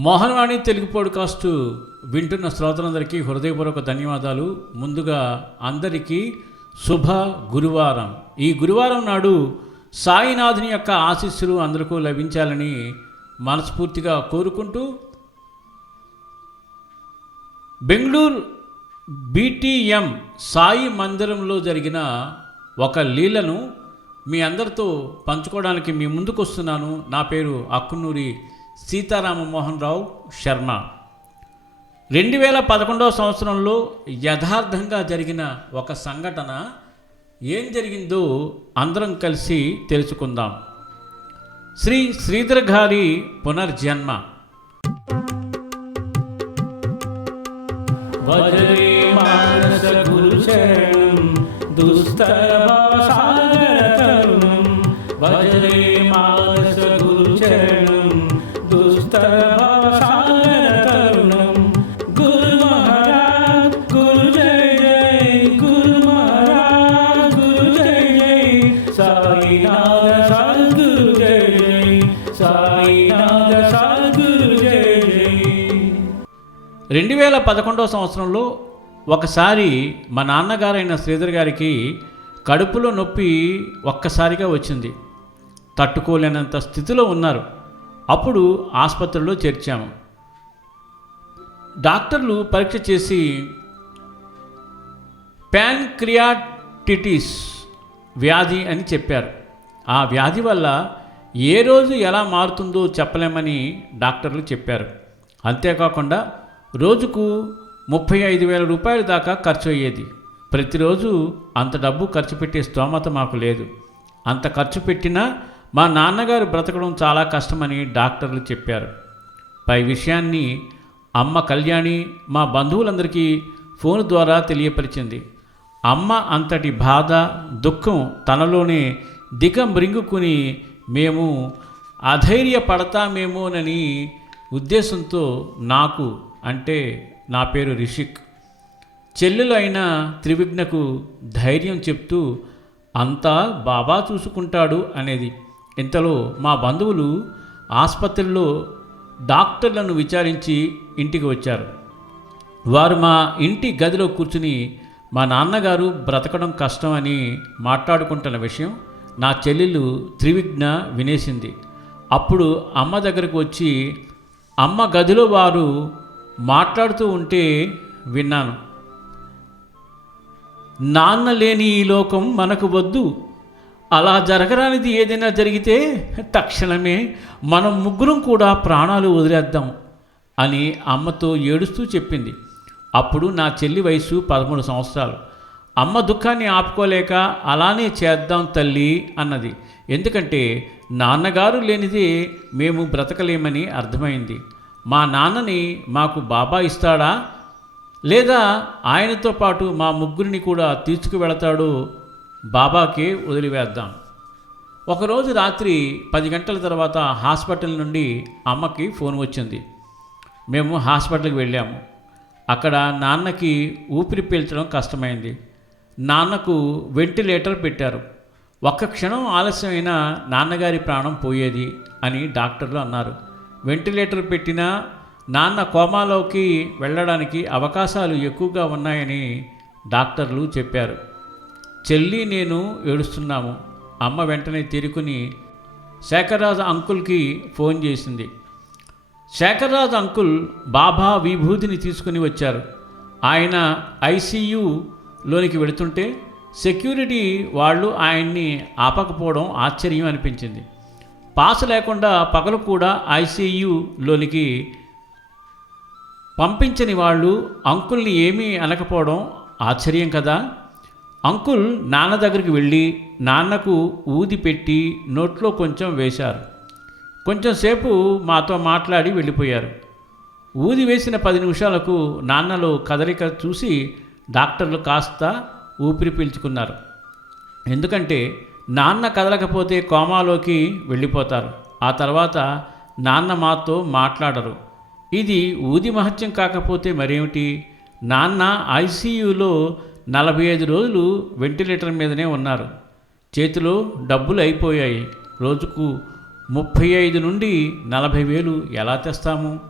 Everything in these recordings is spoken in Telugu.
మోహన్వాణి తెలుగు పాడ్కాస్ట్ వింటున్న శ్రోతలందరికీ హృదయపూర్వక ధన్యవాదాలు. ముందుగా అందరికీ శుభ గురువారం. ఈ గురువారం నాడు సాయినాథుని యొక్క ఆశీస్సులు అందరికీ లభించాలని మనస్ఫూర్తిగా కోరుకుంటూ బెంగళూరు బీటీఎం సాయి మందిరంలో జరిగిన ఒక లీలను మీ అందరితో పంచుకోవడానికి మీ ముందుకు వస్తున్నాను నా పేరు అక్కునూరి సీతారామమోహన్ రావు శర్మ. రెండు వేల పదకొండవ సంవత్సరంలో యథార్థంగా జరిగిన ఒక సంఘటన ఏం జరిగిందో అందరం కలిసి తెలుసుకుందాం. శ్రీ శ్రీధర్ గారి పునర్జన్మ. వజరే రెండు వేల పదకొండవ సంవత్సరంలో ఒకసారి మా నాన్నగారైన శ్రీధర్ గారికి కడుపులో నొప్పి ఒక్కసారిగా వచ్చింది. తట్టుకోలేనంత స్థితిలో ఉన్నారు. అప్పుడు ఆసుపత్రిలో చేర్చాము. డాక్టర్లు పరీక్ష చేసి ప్యాన్క్రియాటిటిస్ వ్యాధి అని చెప్పారు. ఆ వ్యాధి వల్ల ఏ రోజు ఎలా మారుతుందో చెప్పలేమని డాక్టర్లు చెప్పారు. అంతేకాకుండా రోజుకు ముప్పై ఐదు వేల రూపాయల దాకా ఖర్చు అయ్యేది. ప్రతిరోజు అంత డబ్బు ఖర్చు పెట్టే స్తోమత మాకు లేదు. అంత ఖర్చు పెట్టినా మా నాన్నగారు బ్రతకడం చాలా కష్టమని డాక్టర్లు చెప్పారు. పై విషయాన్ని అమ్మ కళ్యాణి మా బంధువులందరికీ ఫోన్ ద్వారా తెలియపరిచింది. అమ్మ అంతటి బాధ దుఃఖం తనలోనే దిగంబ్రింగుకుని మేము అధైర్యపడతామేమోనని ఉద్దేశంతో నాకు అంటే నా పేరు రిషిక్. చెల్లెలు అయిన త్రివిఘ్నకు ధైర్యం చెప్తూ అంతా బాబా చూసుకుంటాడు అనేది. ఇంతలో మా బంధువులు ఆసుపత్రిలో డాక్టర్లను విచారించి ఇంటికి వచ్చారు. వారు మా ఇంటి గదిలో కూర్చుని మా నాన్నగారు బ్రతకడం కష్టమని మాట్లాడుకుంటున్న విషయం నా చెల్లెలు త్రివిఘ్న వినేసింది. అప్పుడు అమ్మ దగ్గరకు వచ్చి అమ్మ గదిలో వారు మాట్లాడుతూ ఉంటే విన్నాను. నాన్న లేని ఈ లోకం మనకు వద్దు. అలా జరగరానిది ఏదైనా జరిగితే తక్షణమే మనం ముగ్గురం కూడా ప్రాణాలు వదిలేద్దాం అని అమ్మతో ఏడుస్తూ చెప్పింది. అప్పుడు నా చెల్లి వయసు పదమూడు సంవత్సరాలు. అమ్మ దుఃఖాన్ని ఆపుకోలేక అలానే చేద్దాం తల్లి అన్నది. ఎందుకంటే నాన్నగారు లేనిదే మేము బ్రతకలేమని అర్థమైంది. మా నాన్నని మాకు బాబా ఇస్తాడా? లేదా ఆయనతో పాటు మా ముగ్గురిని కూడా తీసుకువెళతాడు? బాబాకే వదిలివేద్దాం. ఒకరోజు రాత్రి పది గంటల తర్వాత హాస్పిటల్ నుండి అమ్మకి ఫోన్ వచ్చింది. మేము హాస్పిటల్కి వెళ్ళాము. అక్కడ నాన్నకి ఊపిరి పీల్చడం కష్టమైంది. నాన్నకు వెంటిలేటర్ పెట్టారు. ఒక్క క్షణం ఆలస్యమైన నాన్నగారి ప్రాణం పోయేది అని డాక్టర్లు అన్నారు. వెంటిలేటర్ పెట్టినా నాన్న కోమాలోకి వెళ్ళడానికి అవకాశాలు ఎక్కువగా ఉన్నాయని డాక్టర్లు చెప్పారు. చెల్లి నేను ఏడుస్తున్నాము. అమ్మ వెంటనే తిరుకుని శేఖర్రాజు అంకుల్కి ఫోన్ చేసింది. శేఖర్రాజు అంకుల్ బాబా విభూతిని తీసుకుని వచ్చారు. ఆయన ఐసీయూలోనికి వెళుతుంటే సెక్యూరిటీ వాళ్ళు ఆయన్ని ఆపకపోవడం ఆశ్చర్యం అనిపించింది. పాస్ లేకుండా పగలు కూడా ఐసీయూలోనికి పంపించని వాళ్ళు అంకుల్ని ఏమీ అనకపోవడం ఆశ్చర్యం కదా. అంకుల్ నాన్న దగ్గరికి వెళ్ళి నాన్నకు ఊది పెట్టి నోట్లో కొంచెం వేశారు. కొంచెం సేపు మాతో మాట్లాడి వెళ్ళిపోయారు. ఊది వేసిన పది నిమిషాలకు నాన్నలో కదలిక చూసి డాక్టర్లు కాస్త ఊపిరి పీల్చుకున్నారు. ఎందుకంటే నాన్న కదలకపోతే కోమాలోకి వెళ్ళిపోతారు. ఆ తర్వాత నాన్న మాతో మాట్లాడరు. ఇది ఊది మహత్యం కాకపోతే మరేమిటి? నాన్న ఐసీయూలో నలభై ఐదు రోజులు వెంటిలేటర్ మీదనే ఉన్నారు. చేతిలో డబ్బులు అయిపోయాయి. రోజుకు ముప్పై ఐదు నుండి నలభై వేలు ఎలా తెస్తాము?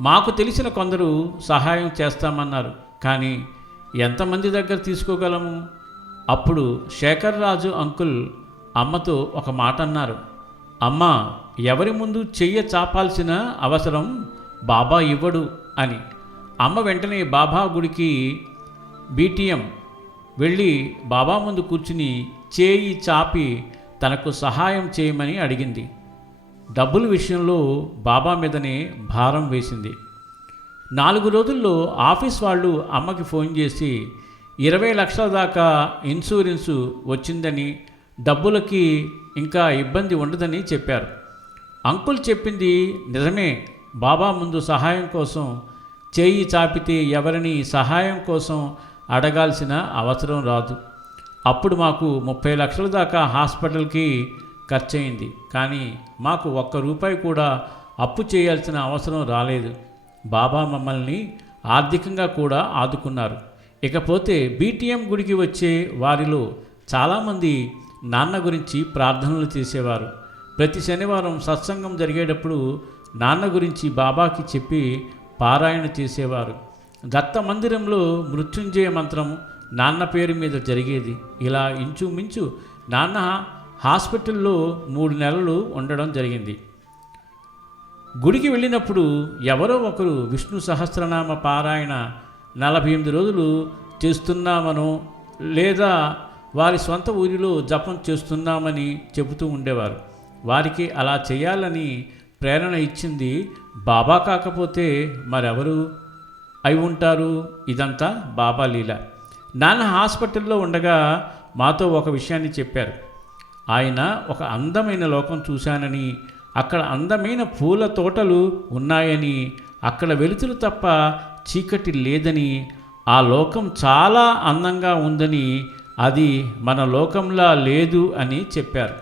మాకు తెలిసిన కొందరు సహాయం చేస్తామన్నారు. కానీ ఎంతమంది దగ్గర తీసుకోగలము? అప్పుడు శేఖర్ రాజు అంకుల్ అమ్మతో ఒక మాట అన్నారు అమ్మ ఎవరి ముందు చెయ్య చాపాల్సిన అవసరం బాబా ఇవ్వడు అని. అమ్మ వెంటనే బాబా గుడికి బీటీఎం వెళ్ళి బాబా ముందు కూర్చుని చేయి చాపి తనకు సహాయం చేయమని అడిగింది. డబ్బుల విషయంలో బాబా మీదనే భారం వేసింది. నాలుగు రోజుల్లో ఆఫీస్ వాళ్ళు అమ్మకి ఫోన్ చేసి ఇరవై లక్షల దాకా ఇన్సూరెన్సు వచ్చిందని డబ్బులకి ఇంకా ఇబ్బంది ఉండదని చెప్పారు. అంకుల్ చెప్పింది నిజమే. బాబా ముందు సహాయం కోసం చేయి చాపితే ఎవరిని సహాయం కోసం అడగాల్సిన అవసరం రాదు. అప్పుడు మాకు ముప్పై లక్షల దాకా హాస్పిటల్కి ఖర్చయింది. కానీ మాకు ఒక్క రూపాయి కూడా అప్పు చేయాల్సిన అవసరం రాలేదు. బాబా మమ్మల్ని ఆర్థికంగా కూడా ఆదుకున్నారు. ఇకపోతే బీటీఎం గుడికి వచ్చే వారిలో చాలామంది నాన్న గురించి ప్రార్థనలు చేసేవారు. ప్రతి శనివారం సత్సంగం జరిగేటప్పుడు నాన్న గురించి బాబాకి చెప్పి పారాయణ చేసేవారు. దత్త మందిరంలో మృత్యుంజయ మంత్రం నాన్న పేరు మీద జరిగేది. ఇలా ఇంచుమించు నాన్న హాస్పిటల్లో మూడు నెలలు ఉండడం జరిగింది. గుడికి వెళ్ళినప్పుడు ఎవరో ఒకరు విష్ణు సహస్రనామ పారాయణ నలభై ఎనిమిది రోజులు చేస్తున్నామనో లేదా వారి సొంత ఊరిలో జపం చేస్తున్నామని చెబుతూ ఉండేవారు. వారికి అలా చేయాలని ప్రేరణ ఇచ్చింది బాబా కాకపోతే మరెవరు అయి ఉంటారు? ఇదంతా బాబా లీల. నాన్న హాస్పిటల్లో ఉండగా మాతో ఒక విషయాన్ని చెప్పారు. ఆయన ఒక అందమైన లోకం చూశానని అక్కడ అందమైన పూల తోటలు ఉన్నాయని అక్కడ వెలుతురు తప్ప చీకటి లేదని ఆ లోకం చాలా అందంగా ఉందని అది మన లోకంలా లేదు అని చెప్పారు.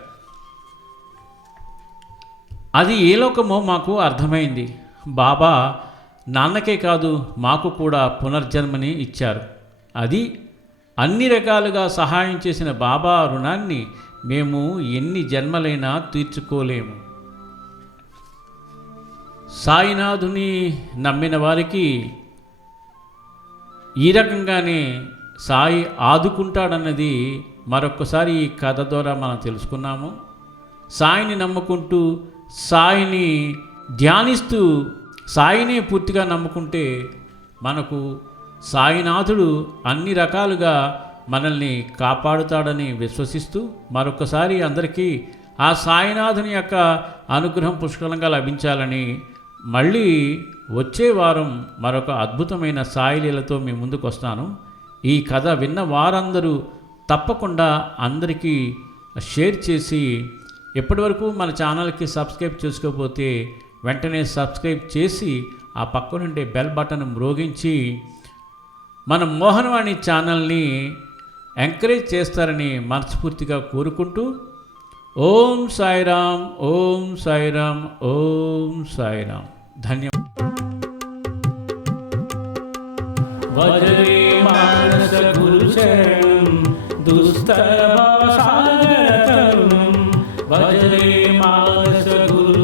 అది ఏ లోకమో మాకు అర్థమైంది. బాబా నాన్నకే కాదు మాకు కూడా పునర్జన్మని ఇచ్చారు. అది అన్ని రకాలుగా సహాయం చేసిన బాబా రుణాన్ని మేము ఎన్ని జన్మలైనా తీర్చుకోలేము. సాయినాథుని నమ్మిన వారికి ఈ రకంగానే సాయి ఆదుకుంటాడన్నది మరొకసారి ఈ కథ ద్వారా మనం తెలుసుకున్నాము. సాయిని నమ్ముకుంటూ సాయిని ధ్యానిస్తూ సాయిని పూర్తిగా నమ్ముకుంటే మనకు సాయినాథుడు అన్ని రకాలుగా మనల్ని కాపాడుతాడని విశ్వసిస్తూ మరొకసారి అందరికీ ఆ సాయినాథుని యొక్క అనుగ్రహం పుష్కలంగా లభించాలని మళ్ళీ వచ్చే వారం మరొక అద్భుతమైన సాయిలీలతో మీ ముందుకు వస్తాను ఈ కథ విన్న వారందరూ తప్పకుండా అందరికీ షేర్ చేసి ఎప్పటివరకు మన ఛానల్కి సబ్స్క్రైబ్ చేసుకోకపోతే వెంటనే సబ్స్క్రైబ్ చేసి ఆ పక్కనుండే బెల్ బటన్ మ్రోగించి మన మోహనవాణి ఛానల్ని ఎంకరేజ్ చేస్తారని మనస్ఫూర్తిగా కోరుకుంటూ ఓం సాయిరామ్ ఓం సాయిరామ్ ఓం సాయిరామ్. ధన్యవాదాలు వజరే మానస గురు శరణం దుస్తరభాసాగరతరుణం వజరే మానస గురు